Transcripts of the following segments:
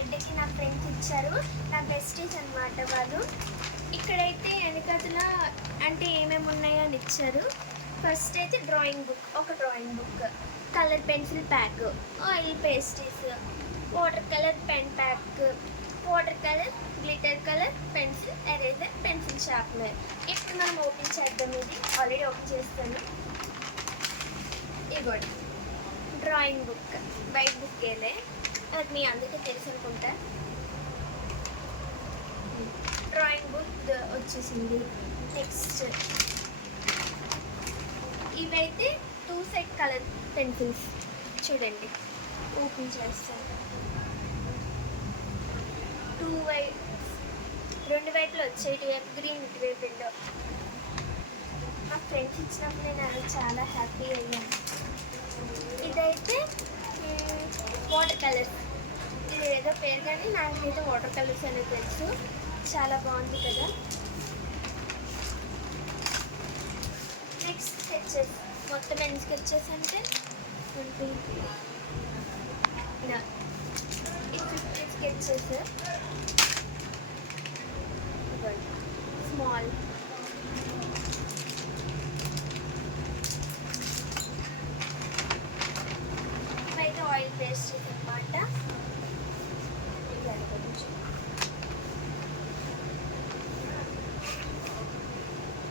బర్త్డేకి నా ఫ్రెండ్స్ ఇచ్చారు, నా బెస్టీస్ అనమాట వాళ్ళు. ఇక్కడైతే వెనకతల అంటే ఏమేమి ఉన్నాయో అని ఇచ్చారు. ఫస్ట్ అయితే డ్రాయింగ్ బుక్, ఒక drawing book, colour pencil pack, oil pastels, water colour pen pack, water colour, glitter colour, pencil, eraser, pencil sharpener. ఇప్పుడు మనం ఓపెన్ చేద్దాం. ఇది ఆల్రెడీ ఓపెన్ చేస్తాను. ఇదిగోండి డ్రాయింగ్ బుక్, వైట్ బుక్ ఏదే, అది మీ అందరికీ తెలుసు అనుకుంటా. డ్రాయింగ్ బుక్ వచ్చేసింది. నెక్స్ట్ ఇవైతే 2 సెట్ కలర్ పెన్సిల్స్. చూడండి ఓపెన్ చేస్తాను. 2 వైపులు వచ్చాయి, ఇటువైపు గ్రీన్, ఇటువైపు ఎల్లో. మా ఫ్రెండ్స్ ఇచ్చినప్పుడు నేను చాలా హ్యాపీ అయ్యాను. ఇదైతే వాటర్ కలర్స్, ఇది ఏదో పేరు కానీ నాకైతే వాటర్ కలర్స్ అనేది తెలుసు. చాలా బాగుంది కదా. నెక్స్ట్ స్కెచెస్, మొత్తం ఎన్ని స్కెచెస్ అంటే ఇది 50 స్కెచెస్. స్మాల్, ఇవైతే ఆయిల్ పేస్ట్ అనమాట.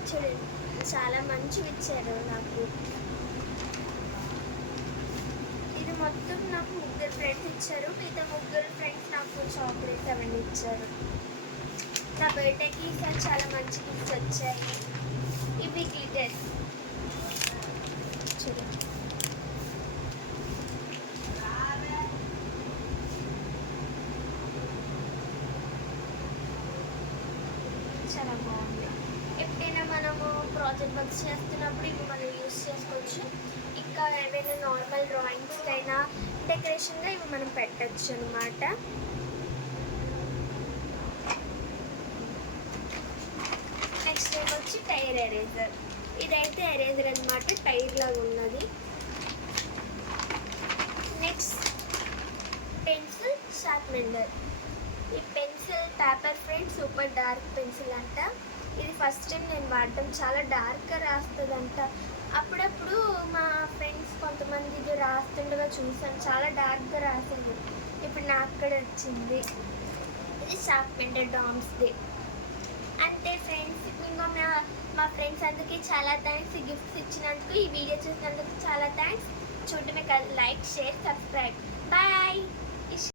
చూడండి చాలా మంచిగా ఇచ్చారు నాకు. ఇది మొత్తం నాకు 3 ఫ్రెండ్స్ ఇచ్చారు, మిగతా 3 ఫ్రెండ్స్ నాకు చాక్లెట్స్ అవన్నీ ఇచ్చారు. నా బర్త్డేకి ఈసారి చాలా మంచి గిఫ్ట్స్ వచ్చాయి. ఇవి గ్లిటర్స్ చూడండి. చాలా బాగుంది. ఎప్పుడైనా మనము ప్రాజెక్ట్ వర్క్స్ చేస్తున్నప్పుడు ఇవి మనం యూస్ చేసుకోవచ్చు. ఇంకా ఏవైనా నార్మల్ డ్రాయింగ్స్కి అయినా డెకరేషన్గా ఇవి మనం పెట్టచ్చు అనమాట. నెక్స్ట్ వచ్చి టైర్ ఎరేజర్. ఇదైతే ఎరేజర్ అనమాట, టైర్ లాగా ఉన్నది. Next pencil sharpener. ఈ pencil paper friend super dark pencil అంట. ఇది ఫస్ట్ టైం నేను వాడటం, చాలా డార్క్గా రాస్తుందంట. అప్పుడప్పుడు మా ఫ్రెండ్స్ కొంతమంది ఇది రాస్తుండగా చూసాను, చాలా డార్క్గా రాసేది. ఇప్పుడు నాకు కూడా వచ్చింది. ఇది షార్ప్నర్ డామ్స్ది. అంతే ఫ్రెండ్స్, ఇంకా మా ఫ్రెండ్స్ అందరికీ చాలా థ్యాంక్స్. ఈ గిఫ్ట్స్ ఇచ్చినందుకు, ఈ వీడియో చూసినందుకు చాలా థ్యాంక్స్. చూడటమే కాదు, లైక్, షేర్, సబ్స్క్రైబ్. బాయ్.